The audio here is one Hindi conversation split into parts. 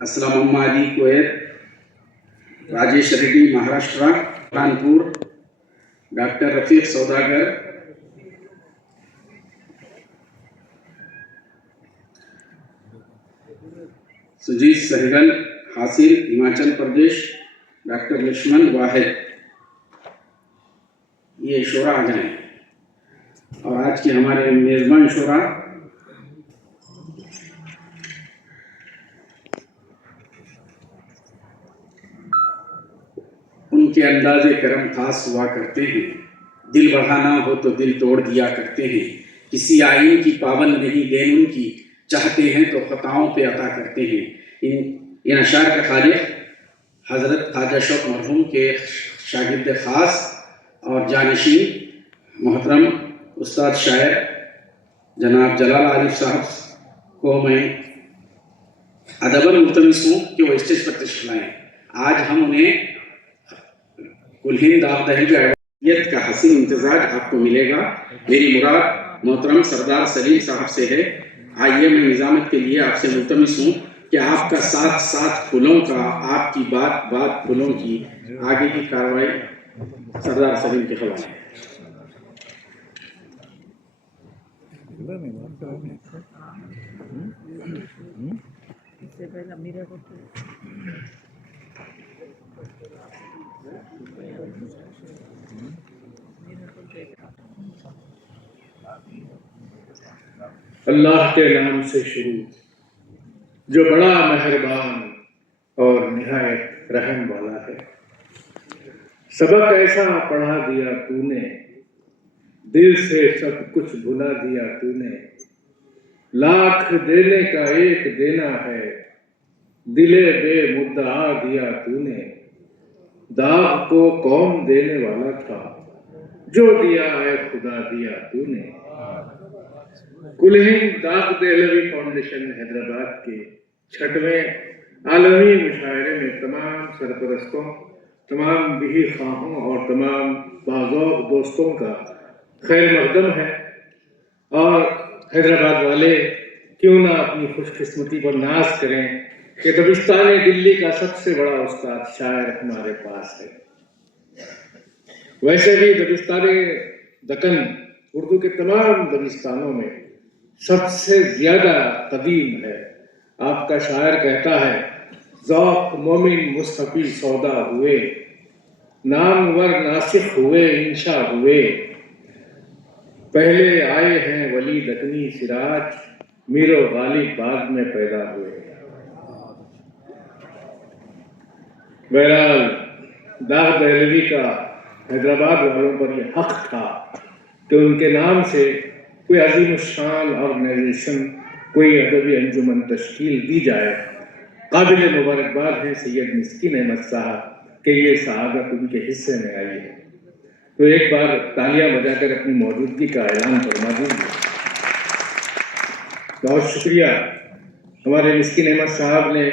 असलम अम्मादी कुवैत, राजेश रेड्डी महाराष्ट्र, कानपुर, डॉक्टर रफीक सौदागर, सुजीत सहगल हासिल हिमाचल प्रदेश, डॉक्टर लक्ष्मण वाहिद, ये शोरा आ जाएं। और आज के हमारे मेज़बान शोरा उनके अंदाज़े करम खास हुआ करते हैं, दिल बढ़ाना हो तो दिल तोड़ दिया करते हैं, किसी आइन की पाबंद नहीं देन उनकी, चाहते हैं तो खताओं पे अता करते हैं। इन अशार का खालिक हज़रत ख्वाजा शौक़ मरहूम के शागिर्द ख़ास और जानशीन मोहतरम उस्ताद शायर जनाब जलाल आरिफ साहब को मैं अदबन मुल्तमिस हूँ कि वो स्टेज पर तशरीफ़ लाएँ। आज हम उन्हें कुल हिंद आफ़दहियत का हसीन इम्तिज़ाज आपको मिलेगा। मेरी मुराद मोहतरम सरदार सलीम साहब से है। आइए मैं निज़ामत के लिए आपसे मुल्तमिस हूँ कि आपका साथ साथ फूलों का, आपकी बात बात फूलों की, आगे की कार्रवाई सरदार सलीम के हवाले। अल्लाह के नाम से शुरू, जो बड़ा मेहरबान और निहायत रहम वाला है। सबक ऐसा पढ़ा दिया तूने, दिल से सब कुछ भुला दिया तूने। लाख देने का एक देना है, दिले बेमुद्दा दिया तूने। दाग को कौन देने वाला था, जो दिया है खुदा दिया तूने। कुल हिंद दाग दहलवी फाउंडेशन हैदराबाद के 6वें आलमी मुशायरे में तमाम सरपरस्तों, तमाम बिही खाहों और तमाम बाज़ौक़ दोस्तों का खैर मकदम है। और हैदराबाद वाले क्यों ना अपनी खुशकिस्मती पर नाज करें कि दबिस्तान दिल्ली का सबसे बड़ा उस्ताद शायर हमारे पास है। वैसे भी दबिस्तान दक्कन उर्दू के तमाम दबिस्तानों में सबसे ज़्यादा कदीम है। आपका शायर कहता है, ज़ौक़ मोमिन मुस्तफ़ी सौदा हुए, नामवर नासिख हुए इंशा हुए। पहले आए हैं वली दकनी सिराज, मीरो गालिब बाद में पैदा हुए। बहरहाल दाग दहलवी का हैदराबाद वालों पर यह हक था कि उनके नाम से कोई अजीम शान ऑर्गेनाइजेशन, कोई अदबी अंजुमन तश्कील दी जाए। काबिल मुबारकबाद है सैयद मिस्किन अहमद साहब कि ये सआदत उनके हिस्से में आई है। तो एक बार तालियां बजाकर अपनी मौजूदगी का ऐलान फरमा दीजिए। बहुत शुक्रिया। हमारे मिस्किन अहमद साहब ने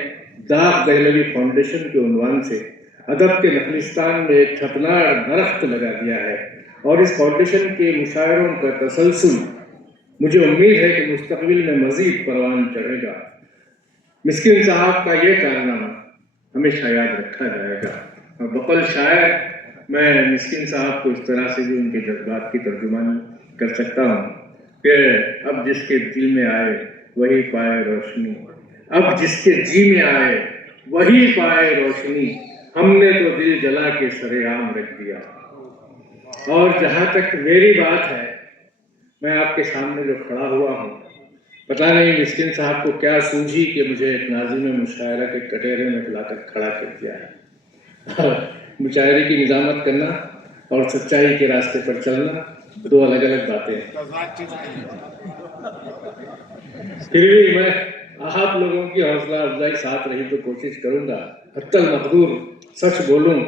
दाग दहलवी फाउंडेशन के उन्वान से अदब के नखलिस्तान में एक ठपनार दरख्त लगा दिया है और इस फाउंडेशन के मुशायरों का तसलसल मुझे उम्मीद है कि मुस्तकबिल में मजीद परवान चढ़ेगा। मिस्किन साहब का ये कारनामा हमेशा याद रखा जाएगा। और बकल शायर मैं मिस्किन साहब को इस तरह से भी उनके जज्बात की तर्जुमानी कर सकता हूँ कि अब जिसके दिल में आए वही पाए रोशनी, अब जिसके जी में आए वही पाए रोशनी। हमने तो दिल जला के सरेआम रख दिया। और जहाँ तक मेरी बात है, मैं आपके सामने जो खड़ा हुआ हूँ, पता नहीं मिस्किन साहब को क्या सूझी कि मुझे एक नाज़िम मुशायरा के कटहरे में लाकर खड़ा कर दिया है। मुशायरे की निज़ामत करना और सच्चाई के रास्ते पर चलना दो अलग अलग बातें हैं। फिर भी मैं आप लोगों की हौसला अफजाई साथ रही तो कोशिश करूँगा, हत्तल मकदूर सच बोलूँ।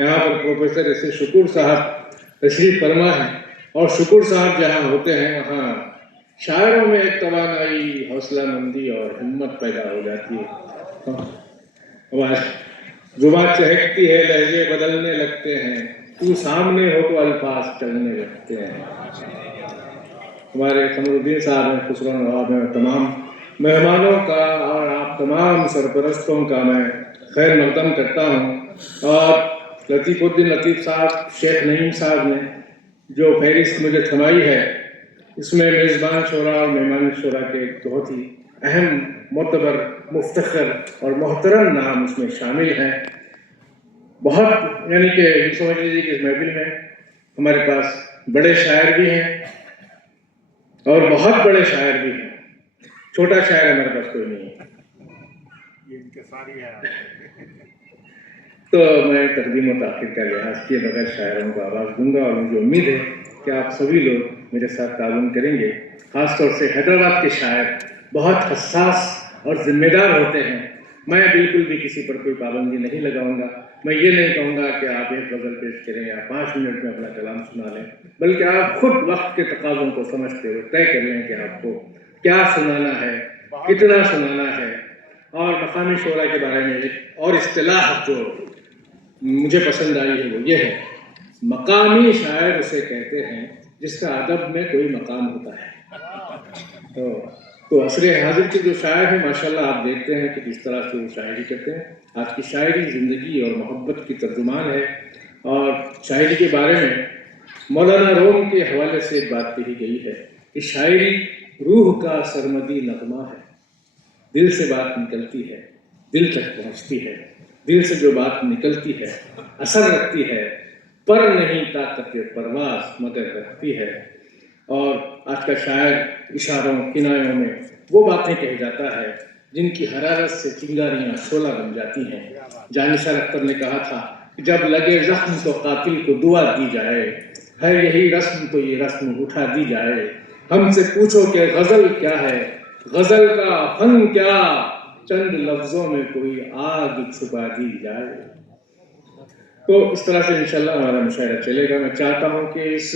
यहाँ पर प्रोफेसर ऐसे शुक्र साहब तशरीफ फरमा है और शुक्र साहब जहाँ होते हैं वहाँ शायरों में एक तवानाई, हौसला मंदी और हिम्मत पैदा हो जाती है। जुबान चहकती है, लहजे बदलने लगते हैं, तू सामने हो तो अल्फाज चलने लगते हैं। हमारे कमरुद्दीन साहब हैं, खुसरो नवाब हैं, तमाम मेहमानों का और आप तमाम सरपरस्तों का मैं खैर मकदम करता हूँ। और लतीफ़ुद्दीन लतीफ़ साहब, शेख नईम साहब ने जो फहरिस्त मुझे थमाई है, इसमें मेज़बान शोरा और मेहमान शोरा के बहुत ही अहम, मोतबर, मुफ्तखर और मोहतरम नाम उसमें शामिल हैं। बहुत यानी कि ये समझ लीजिए कि इस महफिल में हमारे पास बड़े शायर भी हैं और बहुत बड़े शायर भी हैं। छोटा शायर हमारे पास कोई नहीं है। इनके सारी है। तो मैं तकदीम और ताख़ीर का लिहाज किए बगैर शायरों को आवाज़ दूंगा और मुझे उम्मीद है कि आप सभी लोग मेरे साथ ताउन करेंगे। ख़ासतौर से हैदराबाद के शायर बहुत हसास और ज़िम्मेदार होते हैं। मैं बिल्कुल भी किसी पर कोई पाबंदी नहीं लगाऊंगा। मैं ये नहीं कहूँगा कि आप एक गज़ल पेश करें या 5 मिनट में अपना कलाम सुना लें, बल्कि आप खुद वक्त के तकाज़ों को समझते हुए तय कर लें कि आपको क्या सुनाना है, कितना सुनाना है। और मकामी शोरा के बारे में एक और इस्तिलाह जो मुझे पसंद आई है वो ये है, मकामी शायर उसे कहते हैं जिसका अदब में कोई मकाम होता है। तो असरे हाजिर के जो शायर हैं माशाल्लाह आप देखते हैं कि किस तरह से वो शायरी करते हैं। आज की शायरी ज़िंदगी और मोहब्बत की तर्जुमान है। और शायरी के बारे में मौलाना रूम के हवाले से एक बात कही गई है कि शायरी रूह का सरमदी नगमा है। दिल से बात निकलती है, दिल तक पहुँचती है। दिल से जो बात निकलती है असर रखती है, पर नहीं ताकत परवाज़ मगर रखती है। और आज का शायर इशारों किनारों में वो बातें कह जाता है जिनकी हरारत से चिंगारियाँ शोला बन जाती हैं। जानिसार अख्तर ने कहा था कि जब लगे ज़ख्म तो कातिल को दुआ दी जाए, है यही रस्म तो ये रस्म उठा दी जाए। हमसे पूछो कि गज़ल क्या है, गज़ल का फन क्या, चंद लफ्ज़ों में कोई आग छुपा दी जाए। तो इस तरह से इंशाल्लाह हमारा मुशायरा चलेगा। मैं चाहता हूँ कि इस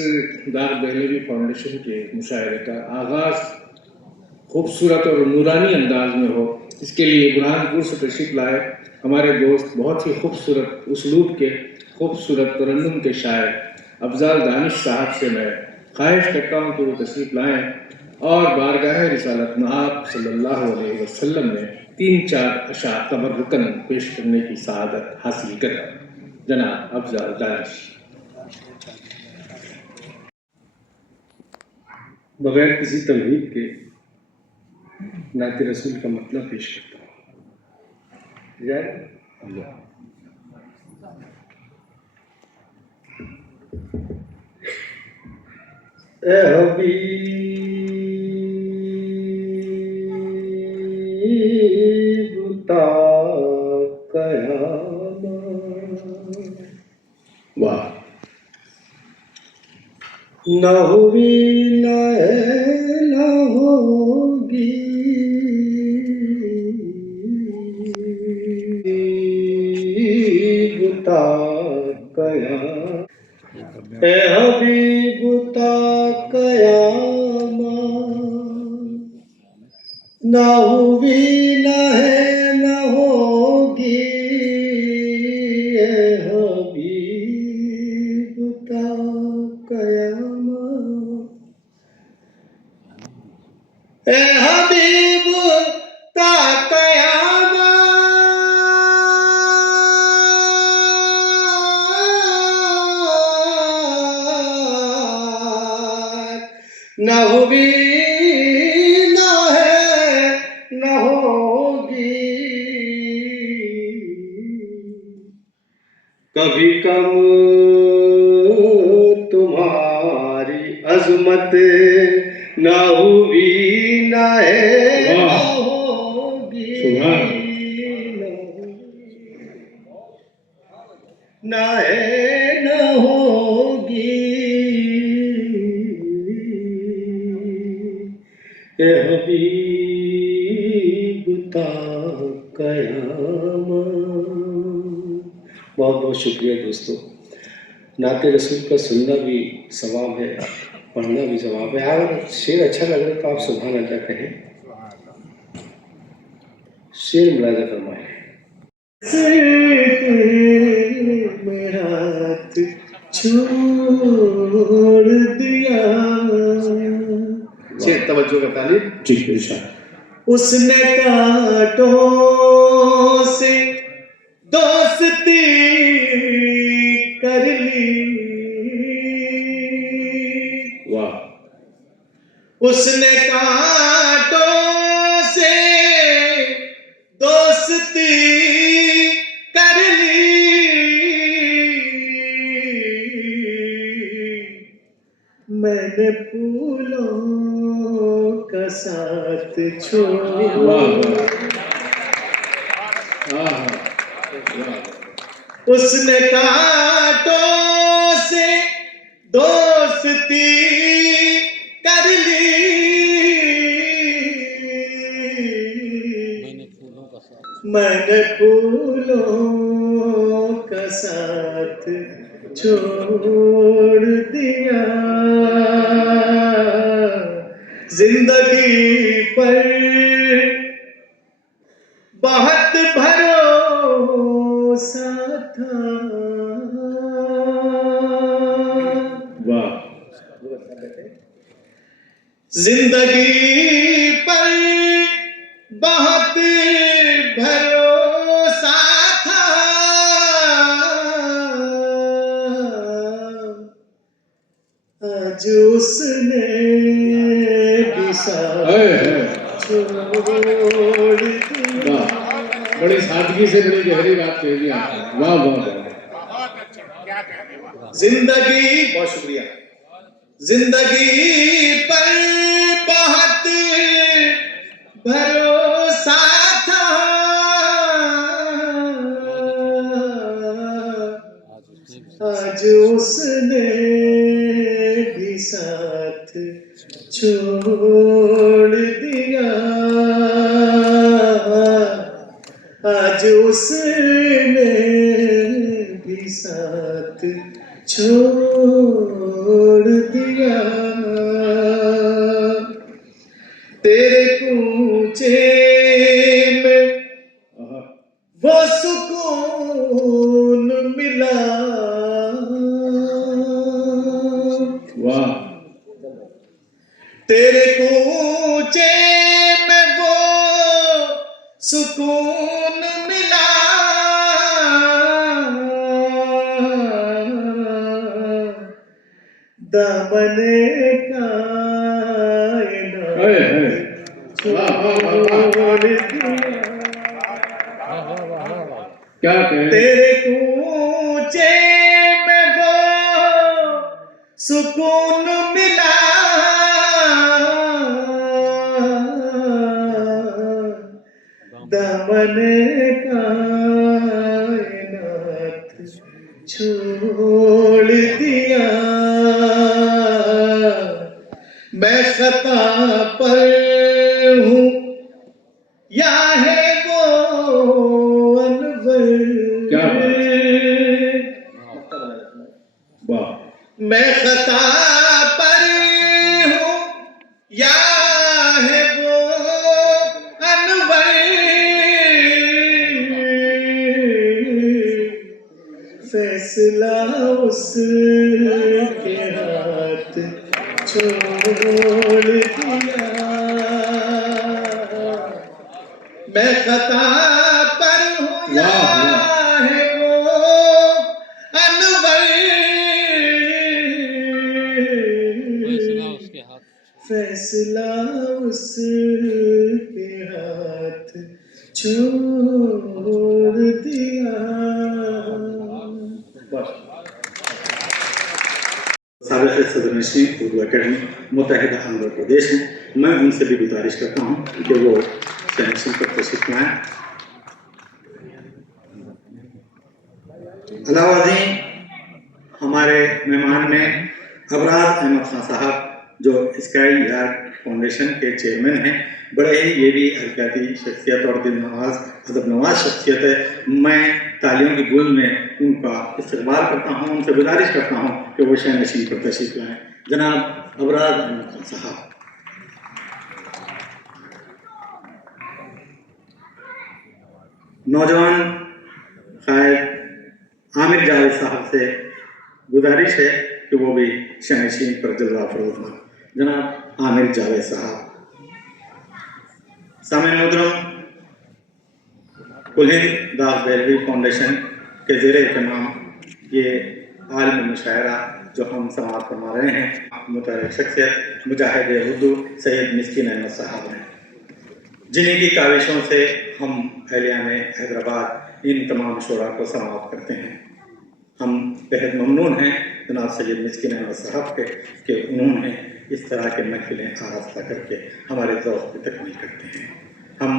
दाग दहलेवी फाउंडेशन के मुशायरे का आगाज़ खूबसूरत और नूरानी अंदाज में हो। इसके लिए बुरहानपुर से तशरीफ़ लाए हमारे दोस्त, बहुत ही खूबसूरत उसलूब के, खूबसूरत तरन्नुम के शायर अफजाल दानिश साहब से मैं ख्वाहिश करता हूँ कि वो तशरीफ़ लाएँ और बारगाह रिसालत नआब सल्लल्लाहु अलैहि वसल्लम में 3-4 अशआर तबर्रुकन पेश करने की सआदत हासिल करें। जनाब अफजाल दानिश। बगैर किसी तमहीद के नाते रसूल का मतलब पेश करता हूँ। ए हबीब ता कयामत। वाह। न हुई न है न होगी, ता कयामत। ए हबीब ता कयामत, न हुई न है न होगी। ए हबीब ता कयामत, ए हबीब ता कयामत, न हुई न है न होगी। कभी कम तुम्हारी अजमत न हुई न है न होगी। न है न होगी। ए हबीब ता कयामत। बहुत बहुत शुक्रिया दोस्तों। नाते रसूल का सुनना भी सवाब है, पढ़ना भी सवाब है। अगर शेर अच्छा लग रहा तो आप सुभान अल्लाह कहें। शेर मुलाजा फरमाए। मेरा हाथ छोड़ दिया, शेर तवज्जो का तालीब जी इरशाद। उसने कांटों से दोस्ती कर ली, वाह। उसने कांटों से दोस्ती कर ली, मैंने फूलों का साथ छोड़ा, उसने कांटों से दोस्ती कर ली, मैंने फूलों का साथ छोड़ दिया, जिंदगी पर बहुत भरोसा था, वाह। जिंदगी पर बहुत भरोसा था, आज उसने भी साथ छोड़ दिया। बड़ी सादगी से बड़ी गहरी बात कह दी आपने, वाह वाह वाह। बहुत अच्छे, क्या कहने वाला। जिंदगी, बहुत शुक्रिया, जिंदगी पर बहुत भरोसा था, आज उसने भी साथ छोड़ दिया, आज उसने भी साथ छोड़ दिया, तेरे कूचे में वो सुकून मिला, वाह। तेरे कूचे में वो सुकून मिला, दामने कायनात छोड़ दिया, क्या कहे। तेरे कूचे में वो सुकून मिला, दामने कायनात छोड़ दिया, मैं खता पर हूँ या है वो अनवर, क्या वाह। मैं खता पर हूँ या है वो अनवर, फैसला उसके हाथ छोड़ दिया, मैं खता पर हूँ या है वो अनवर, फैसला उसके हाथ छोड़ दिया। साबिक़ सदर-ए-नशीन उर्दू अकेडमी मुत्तहिदा आंध्र प्रदेश में, मैं उनसे भी गुजारिश करता हूँ कि वो नशीन पर तशरीफ़ लाएँ। अलावाज़ीन हमारे मेहमान में अबरार अहमद खान साहब जो स्काई यार्क फाउंडेशन के चेयरमैन हैं, बड़े ही ये भी हरकती शख्सियत और दिल नवाज अदब नवाज शख्सियत है। मैं तालियों की गूंज में उनका इस्तकबाल करता हूँ, उनसे गुजारिश करता हूँ कि वो शह नशीन पर तशरीफ़ लाएँ। जनाब अबरार अहमद खान साहब। नौजवान शायद आमिर जावेद साहब से गुजारिश है कि वो भी शह नशीन पर जलवा फरोज़ हों। जनाब आमिर जावेद साहब। सामईन मोहतरम, कुल-हिंद दाग दहलवी फाउंडेशन के ज़ेर एहतमाम ये आलमी मुशायरा जो हम समाअत फरमा रहे हैं, मुतहर्रिक शख्सियत मुजाहिद उर्दू सैयद मिस्किन अहमद साहब हैं, जिन्हीं की काविशों से हम अहलियान हैदराबाद इन तमाम शोरा को समाअत करते हैं। हम बेहद ममनून हैं जनाब सैयद मिस्किन अहमद साहब के कि उन्होंने इस तरह के महफिलें आरास्ता करके हमारे ज़ौक़ की तकमील करते हैं। हम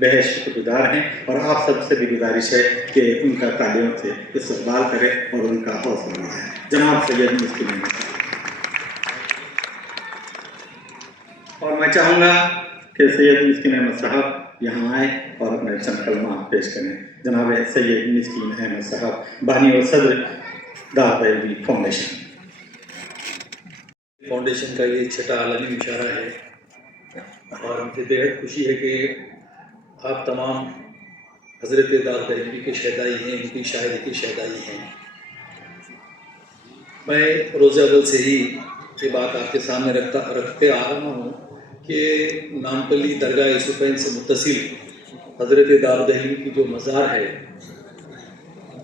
बेहद शुक्रगुज़ार हैं और आप सबसे भी गुजारिश है कि उनका तालियों से इस्तक़बाल करें और उनका हौसला बढ़ाएं। जनाब सैयद मिस्किन अहमद साहब। और मैं चाहूँगा कि सैयद मिस्किन अहमद साहब यहाँ आए और अपने चंद कलमात पेश करें। जनाब सैयद मिस्किन अहमद साहब, बानी और सदर दाग दहलवी फाउंडेशन का ये छठा आलमी मुशायरा है और मुझे बेहद खुशी है कि आप तमाम हज़रत दाग दहलवी के शहदाई हैं, उनकी शायरी के शहदाई हैं। मैं रोज़ अव्वल से ही ये बात आपके सामने रखते आ रहा हूँ कि नामपल्ली दरगाह यूसुफ़ैन से मुत्तसिल हज़रत दाग दहलवी की जो मज़ार है,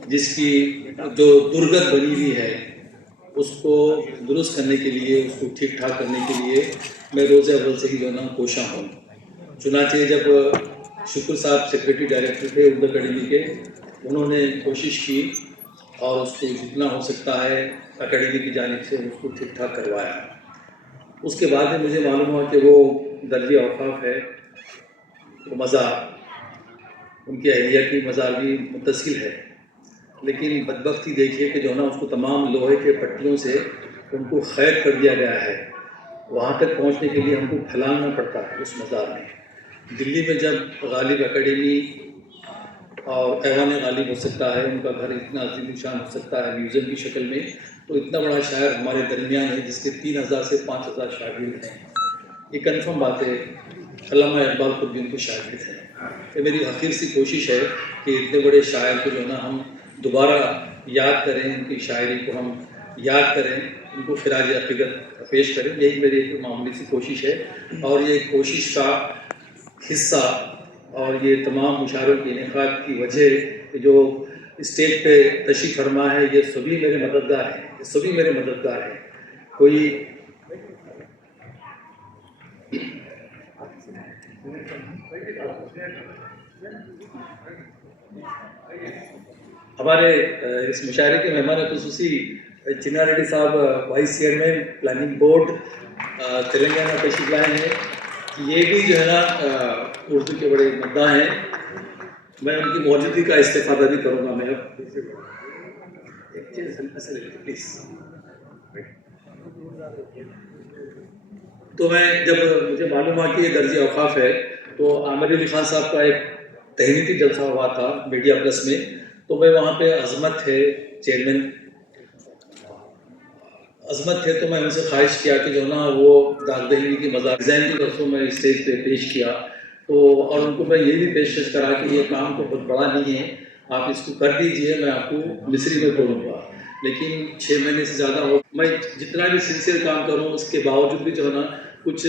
जिसकी जो दुर्गत बनी हुई है, उसको दुरुस्त करने के लिए, उसको ठीक ठाक करने के लिए मैं रोज़ अव्वल से ही जो ना कोशा हूँ। चुनांचे जब शुक्र साहब सेक्रेटरी डायरेक्टर थे उर्दू अकेडमी के, उन्होंने कोशिश की और उसको जितना हो सकता है अकेडमी की जानिब से उसको ठीक ठाक करवाया। उसके बाद में मुझे मालूम हुआ कि वो दर्ज औक़ाफ़ है, वो मज़ार उनकी अहलिया की मज़ार भी मुत्तसिल है, लेकिन बदबख्ती देखिए कि जो है ना उसको तमाम लोहे के पट्टियों से उनको ख़ैद कर दिया गया है। वहाँ तक पहुँचने के लिए हमको फैलाना पड़ता है उस मज़ार में। दिल्ली में जब गालिब अकेडमी और ऐवान गालिब हो सकता है, उनका घर इतना अज़ीम शान हो सकता है म्यूज़ियम की शक्ल में, तो इतना बड़ा शायर हमारे दरमियान है जिसके 3000 से 5000 शागिर्द हैं। ये कन्फर्म बात है, अल्लामा इक़बाल खुद भी उनके शागिर्द हैं। तो मेरी आखिर सी कोशिश है कि इतने बड़े शायर को जो है ना हम दोबारा याद करें, उनकी शायरी को हम याद करें, उनको खिराज अक़ीदत पेश करें। यही मेरी एक मामूली सी कोशिश है और ये कोशिश का हिस्सा और ये तमाम मुशायरों के इनेकाद की वजह जो स्टेज पे तशरीफ़ फरमा है, ये सभी मेरे मददगार हैं, ये सभी मेरे मददगार हैं। कोई हमारे इस मुशायरे के मेहमान ख़ुसूसी चिन्ना रेड्डी साहब, vice chairman planning board Telangana तशरीफ़ लाए हैं। ये भी जो है ना उर्दू के बड़े मद्दा हैं। मैं उनकी मौजूदगी का इस्तेफ़ादा भी करूँगा। मैं अब प्लीज़। तो मैं जब मुझे मालूम हुआ कि ये दर्ज औक़ाफ़ है, तो आमिर अली ख़ान साहब का एक तहनीती जलसा हुआ था मीडिया प्लस में, तो मैं वहाँ पे अज़मत थे, चेयरमैन अज़मत थे, तो मैं उनसे ख्वाहिश किया कि जो ना वो दाग दहलवी की मज़ार डिज़ाइन की तरफ मैं स्टेज पे पेश किया। तो और उनको मैं ये भी पेशकश करा कि ये काम तो बहुत बड़ा नहीं है, आप इसको कर दीजिए, मैं आपको मिस्री में बोलूँगा। लेकिन 6 महीने से ज़्यादा हो, मैं जितना भी सिंसियर काम करूँ उसके बावजूद भी जो है ना कुछ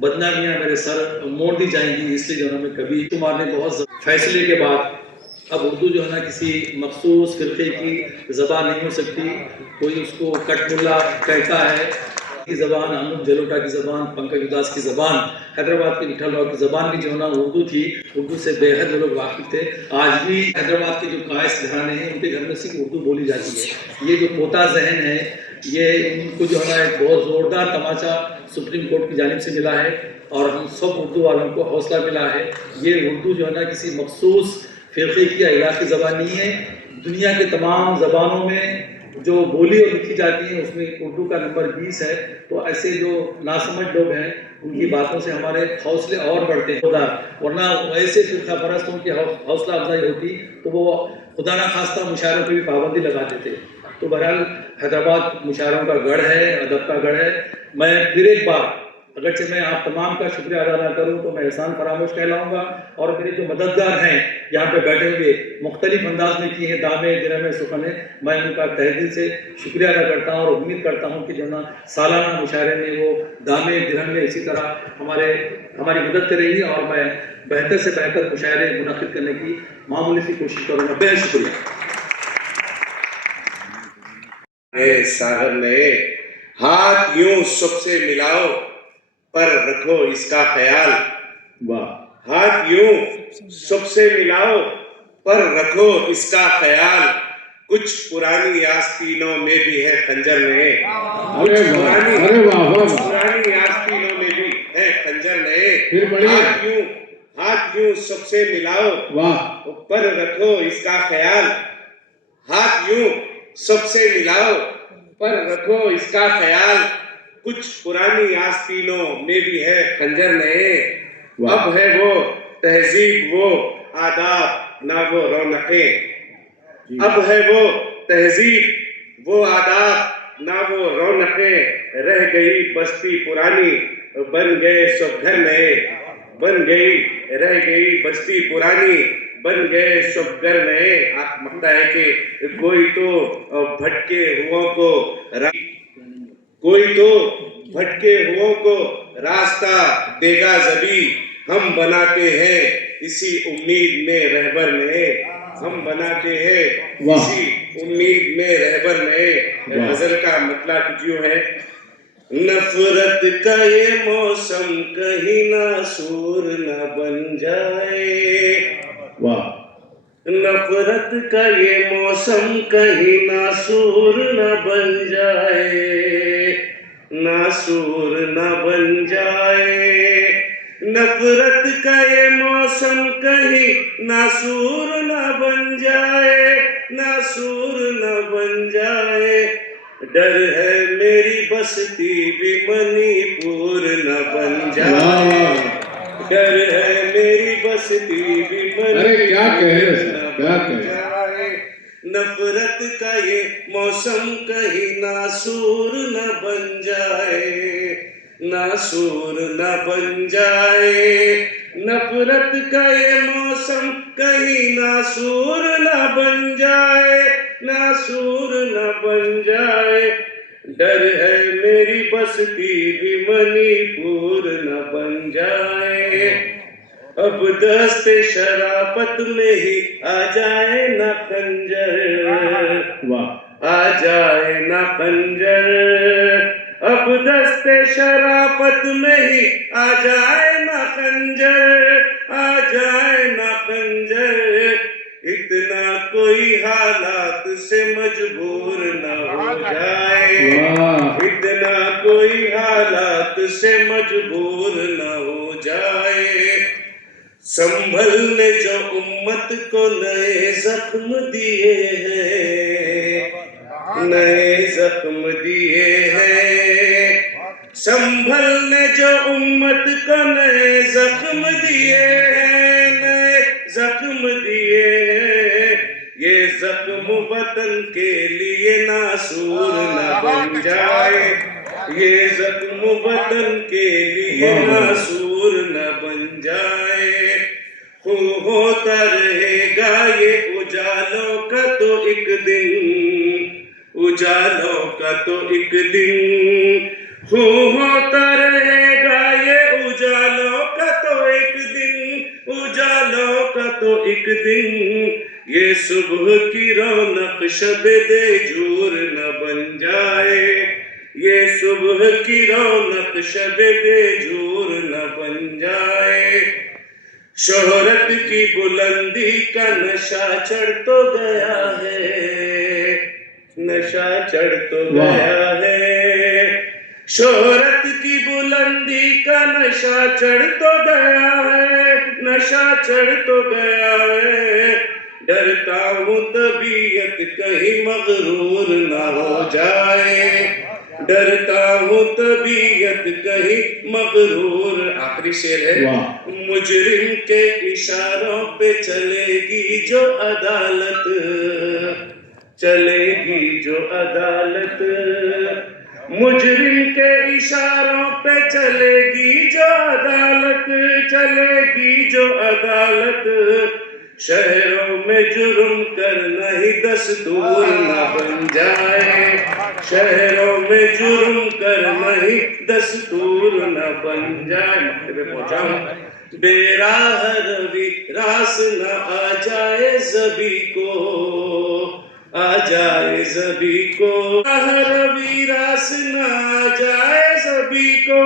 बदनामियाँ मेरे सर मोड़ दी जाएंगी। इसलिए जो है ना मैं कभी तुम्हारे बहुत फैसले के बाद अब उर्दू जो है ना किसी मखसूस फ़िरक़े की ज़बान नहीं हो सकती। कोई उसको कटमुल्ला कहता है की ज़बान, अनूप जलोटा की ज़बान, पंकज उदास की ज़बान, हैदराबाद के विठल राव की ज़बान भी जो है ना उर्दू थी। उर्दू से बेहद लोग वाकिफ़ थे। आज भी हैदराबाद के जो कायस घराने हैं उनके घर में सिर्फ उर्दू बोली जाती है। ये जो पोता जहन है, ये इनको जो है ना एक बहुत ज़ोरदार तमाचा सुप्रीम कोर्ट की जानिब से मिला है और हम सब उर्दू वालों को हौसला मिला है। ये उर्दू जो है ना किसी मखसूस फ़िरक़े की या इलाक़ी ज़बान नहीं है। दुनिया के तमाम ज़बानों में जो बोली और लिखी जाती है उसमें उर्दू का नंबर 20 है। तो ऐसे जो नासमझ लोग हैं उनकी बातों से हमारे हौसले और बढ़ते हैं। वरना ऐसे फ़िरक़ा परस्तों की हौसला अफजाई होती तो वो खुदा न खास्ता मुशायरों पर भी पाबंदी लगा देते। तो बहरहाल हैदराबाद मुशायरों का गढ़ है, अदब का गढ़ है। मैं फिर एक बार अगरचे मैं आप तमाम का शुक्रिया अदा ना करूँ तो मैं एहसान फरामोश कहलाऊँगा। और मेरे जो मददगार हैं यहाँ पे बैठे हुए, मुख्तलिफ अंदाज में किए हैं दामे दिरहम सुखने, मैं उनका तहे दिल से शुक्रिया अदा करता हूँ और उम्मीद करता हूँ कि जो ना सालाना मुशायरे में वो दामे दिरहम में इसी तरह हमारी मदद करेंगी और मैं बेहतर से बेहतर मुशायरे मुनक़िद करने की मामूली सी कोशिश करूँगा। बेहद शुक्रिया। सागर ने हाथ यूं सबसे मिलाओ पर रखो इसका ख्याल। वाह। हाथ यूं सबसे मिलाओ पर रखो इसका ख्याल, कुछ पुरानी आस्तीनों में भी है खंजर नए। अरे वाह, पुरानी आस्तीनों में भी है खंजर नए। हाथ यूं सबसे मिलाओ वाह, पर रखो इसका ख्याल। हाथ यूं सबसे मिलाओ पर रखो इसका ख्याल, कुछ पुरानी आस्तीनों में भी है खंजर नए। अब है वो तहजीब वो आदाब ना वो रौनकें। अब है वो तहजीब वो आदाब ना वो रौनकें, रह गई बस्ती पुरानी बन गए सब घर नए। रह गई बस्ती पुरानी बन गए सब घर नए। मकता है कि कोई तो भटके हुओं को रास्ता देगा जबी, हम बनाते हैं इसी उम्मीद में रहबर नए। हम बनाते हैं इसी उम्मीद में रहबर नए। गजल का मतलब कुछ यूं है, नफरत का ये मौसम कहीं नासूर न बन जाए। वाह। नफरत का ये मौसम कहीं नासूर न बन जाए, नासूर न बन जाए। नफरत का ये मौसम कहीं नासूर न बन जाए, नासूर न बन जाए। डर है मेरी बस्ती भी मणिपुर न बन जाए। डर है मेरी बस्ती भी मणिपुर न बन जाए। नफरत का ये मौसम कहीं नासूर न बन जाए, नासूर न बन जाए। नफरत का ये मौसम कहीं नासूर न बन जाए, नासूर न बन जाए। डर है मेरी बस्ती भी मणिपुर न बन जाए। अब दस्ते शराफत में ही आ जाए ना खंजर। वाह। आ जाए ना खंजर। अब दस्ते शराफत में ही आ जाए ना खंजर, आ जाए ना खंजर। इतना कोई हालात से मजबूर न हो जाए, इतना कोई हालात से मजबूर न हो जाए। संभलने जो उम्मत को नए जख्म दिए हैं, नए जख्म दिए हैं। संभलने जो उम्मत को नए जख्म दिए हैं, नए जख्म दिए हैं। ये जख्म वतन के लिए नासूर न बन जाए, ये जख्म वतन के लिए नासूर न बन जाए। होता रहेगा ये उजालों का तो एक दिन, उजालों का तो एक दिन। होता रहेगा ये उजालों का तो एक दिन, उजालों का तो एक दिन। ये सुबह की रौनक शब-ए-देजूर न बन जाए, ये सुबह की रौनक शब-ए-देजूर न बन जाए। शोहरत की बुलंदी का नशा चढ़ तो गया है, नशा चढ़ तो गया है। शोहरत की बुलंदी का नशा चढ़ तो गया है, नशा चढ़ तो गया है। डरता हूँ तबीयत कहीं मगरूर ना हो जाए, डरता हूँ तबीयत कहीं मगरूर। आखिरी शेर है, मुजरिम के इशारों पे चलेगी जो अदालत, चलेगी जो अदालत। मुजरिम के इशारों पे चलेगी जो अदालत, चलेगी जो अदालत। शहरों में जुर्म करना ही दस्तूर न बन जाए, शहरों में जुर्म करना ही दस्तूर न बन जाए। मकतबे पहुंचाऊं बेराह रवि रास न आ जाए सभी को, आ जाए सभी को। रवि रास न आ जाए सभी को,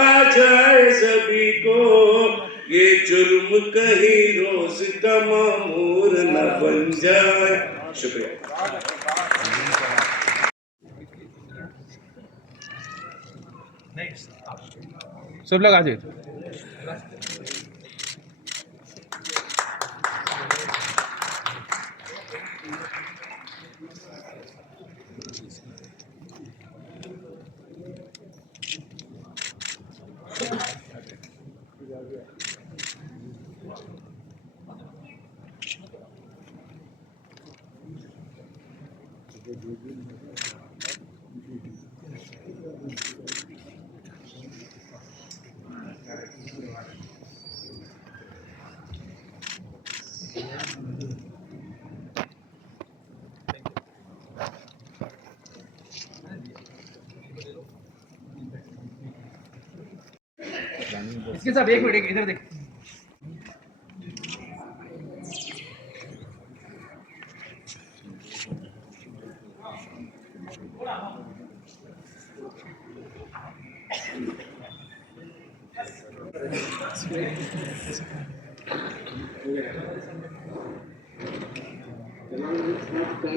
आ जाए सभी को। ये जुर्म कहीं रोज का मामूर न बन जाए। शुक्रिया। सब लोग आ जाइए। इसके साथ एक मिनट इधर देख।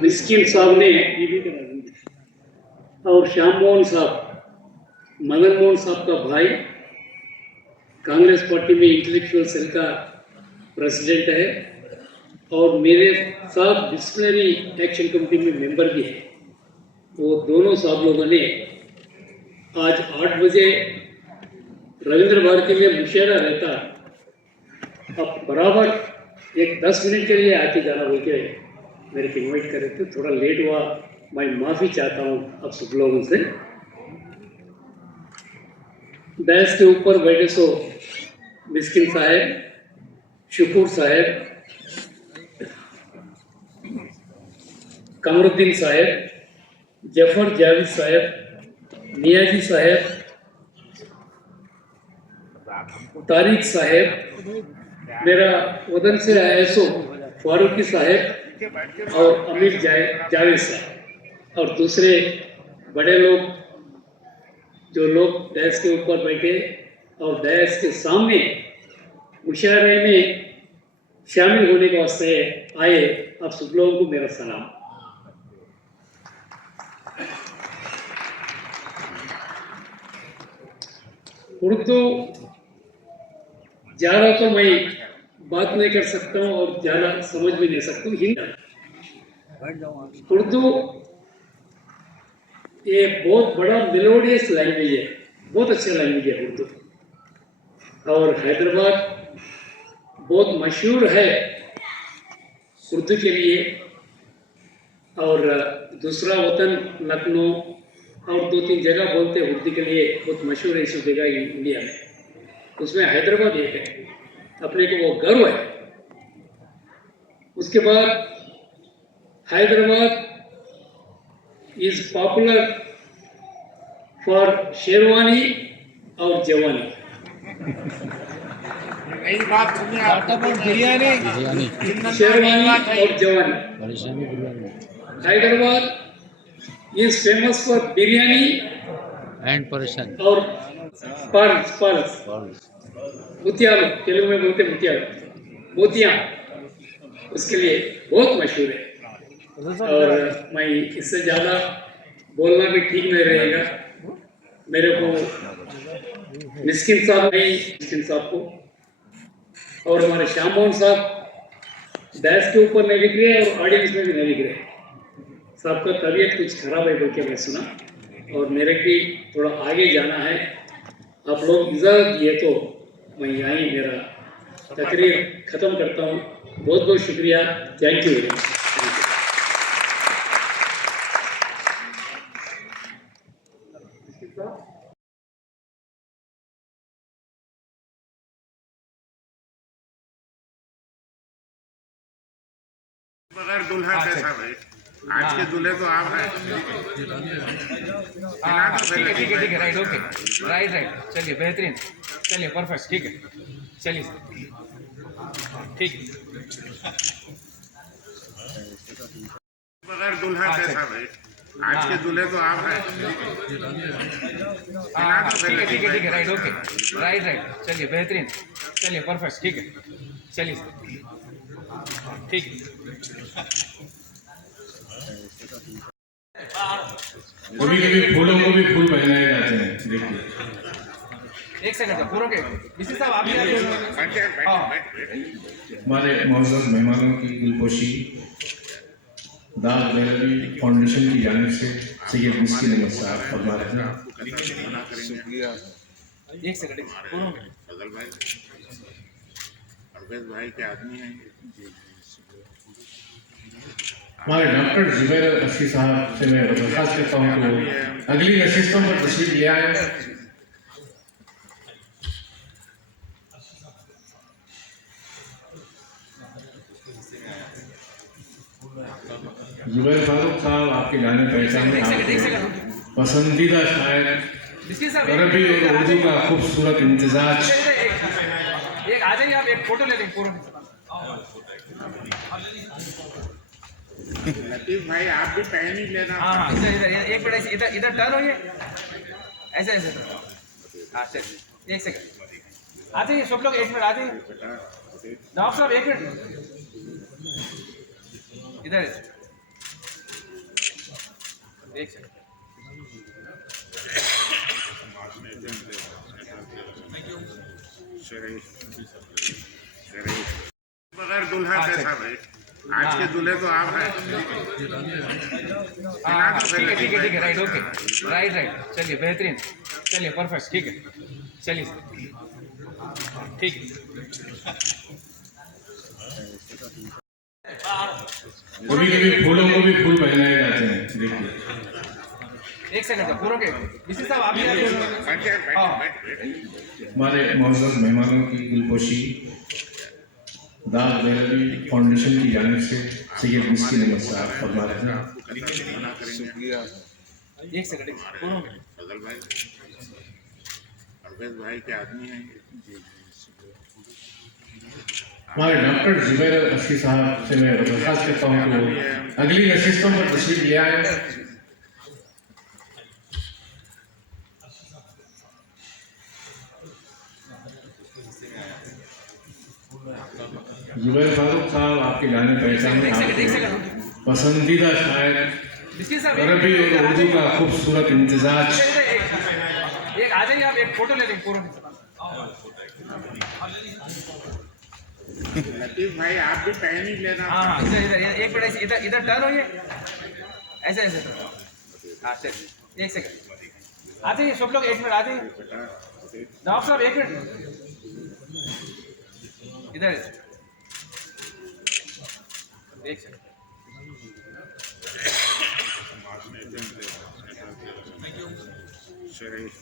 मिस्किन साहब ने और श्याम मोहन साहब, मदन मोहन साहब का भाई, कांग्रेस पार्टी में इंटेलेक्चुअल सेल का प्रेसिडेंट है और मेरे साथ डिसिप्लिनरी एक्शन कमेटी में मेंबर भी है। वो दोनों साहब लोगों ने आज 8 बजे रविंद्र भारती में मुशायरा रहता, अब बराबर एक 10 मिनट के लिए आके जाना बोल के मेरे को इन्वाइट करे थे। थोड़ा लेट हुआ, मैं माफ़ी चाहता हूँ अब सब लोगों से। बैस के ऊपर बैठे सो मिस्किन साहब, शुक्र साहब, कमरुद्दीन साहब, जफर जावेद साहब, नियाजी साहब, तारिक साहब, मेरा वतन से आया सो फारूकी साहब और अमीर जावेद साहब और दूसरे बड़े लोग जो लोग डैश के ऊपर बैठे और डैश के सामने मुशायरे में शामिल होने के वास्ते आए, आप सब लोगों को मेरा सलाम। उर्दू ज़्यादा तो मैं बात नहीं कर सकता हूँ और ज़्यादा समझ भी नहीं सकता हूँ। हिंदी उर्दू ये बहुत बड़ा मेलोडियस लैंग्वेज है, बहुत अच्छा लैंग्वेज है उर्दू। और हैदराबाद बहुत मशहूर है उर्दू के लिए और दूसरा वतन लखनऊ और 2-3 जगह बोलते हैं उर्दू के लिए, बहुत मशहूर है इस जगह इंडिया में। उसमें हैदराबाद एक है, अपने को वो गर्व है। उसके बाद Hyderabad is popular for sherwani और जवानी। नई बात सुनिए आपको, बिरयानी, शेरवानी और जवानी। Hyderabad is famous for biryani and परेशान और पर्ल्स मोतियालू, तेलुगु में बोलते मोतियालू, मोतिया उसके लिए बहुत मशहूर है। और मैं इससे ज़्यादा बोलना भी ठीक नहीं रहेगा। मेरे को मिस्किन साहब को और हमारे श्याम मोहन साहब डैश के ऊपर नहीं लिख रहे और ऑडियंस में भी नहीं लिख रहे। साहब का तबीयत कुछ खराब है बोल के मैं सुना और मेरे भी थोड़ा आगे जाना है। आप लोग इजाज़त दिए तो मैं यहीं मेरा तकरीर ख़त्म करता हूँ। बहुत बहुत शुक्रिया, थैंक यू वेरी मच। बगैर दूल्हा कैसा भाई? आज के दूल्हे तो आप हैं। हाँ ठीक है ठीक है ठीक है, राइट, ओके, राइट राइट, चलिए बेहतरीन, चलिए परफेक्ट, ठीक है, चलिए ठीक है। बगैर दूल्हा कैसा भाई? आज के दूल्हे तो आप हैं। हाँ ठीक है ठीक है ठीक है, राइट, ओके, राइट राइट, चलिए बेहतरीन, चलिए परफेक्ट, ठीक है, चलिए ठीक है। कभी कभी फूलों को भी फूल पहनाए जाते हैं, देखिए। एक सेकंड पूरा के मिस्टर साहब आप भी हाँ हमारे मौजूद मेहमानों की गुलपोशी दाग बैरवी फाउंडेशन की जानिब से सैयद मिस्किन अहमद साहब फरमा रहे हैं। एक सेकंड पूरा फजल भाई, परवेज भाई के आदमी हैं। हमारे डॉक्टर जुबैर अफी साहब से मैं दरख्वास्त करता हूँ कि अगली नशिस्तों पर तशरीफ ले आए। जुबैर फारूक साहब आपके जाने पहचाने पसंदीदा शायर, अरबी और उर्दू का खूबसूरत इम्तिजाज। एक आ जाइए आप, एक फोटो ले लेंगे पूरा। लतीफ भाई आप भी पहन ही लेना। हाँ इधर इधर एक मिनट, ऐसे इधर इधर टर्न होइए, ऐसे ऐसे। हाँ चलिए एक सेकंड, आ जाइए सब लोग, एक मिनट आ जाइए। नवाब साहब एक मिनट इधर, एक सेकंड। बगैर दूल्हा कैसा भाई? आज के दूल्हे तो आप हैं। हाँ ठीक है ठीक है ठीक है, राइट, ओके, राइट राइट, चलिए बेहतरीन, चलिए परफेक्ट, ठीक है, चलिए ठीक है। कभी कभी फूलों को भी फूल पहनाए जाते हैं, देखिए। एक सेकंड पूरा के मिस्टर साहब आप भी हाँ हमारे मौजूद मेहमानों की गुलपोशी दाग बैरवी फाउंडेशन की जानिब से सैयद मिस्किन अहमद साहब फरमा रहे हैं। एक सेकंड पूरा फजल भाई, परवेज भाई के आदमी हैं। हमारे डॉक्टर जुबैर अफी साहब से मैं दरख्वास्त करता हूँ कि अगली नशिस्तों पर तशरीफ ले आए। जुबैर फारूक साहब आपके जाने पहचाने पसंदीदा शायर, अरबी और उर्दू का खूबसूरत इम्तिजाज। एक आ जाइए आप, एक फोटो ले लेंगे पूरा। लतीफ भाई आप भी पहन ही लेना। हाँ इधर इधर एक मिनट, ऐसे इधर इधर टर्न होइए, ऐसे ऐसे। हाँ चलिए एक सेकंड, आ जाइए सब लोग, एक मिनट आ जाइए। नवाब साहब एक मिनट इधर, एक सेकंड। शरीफ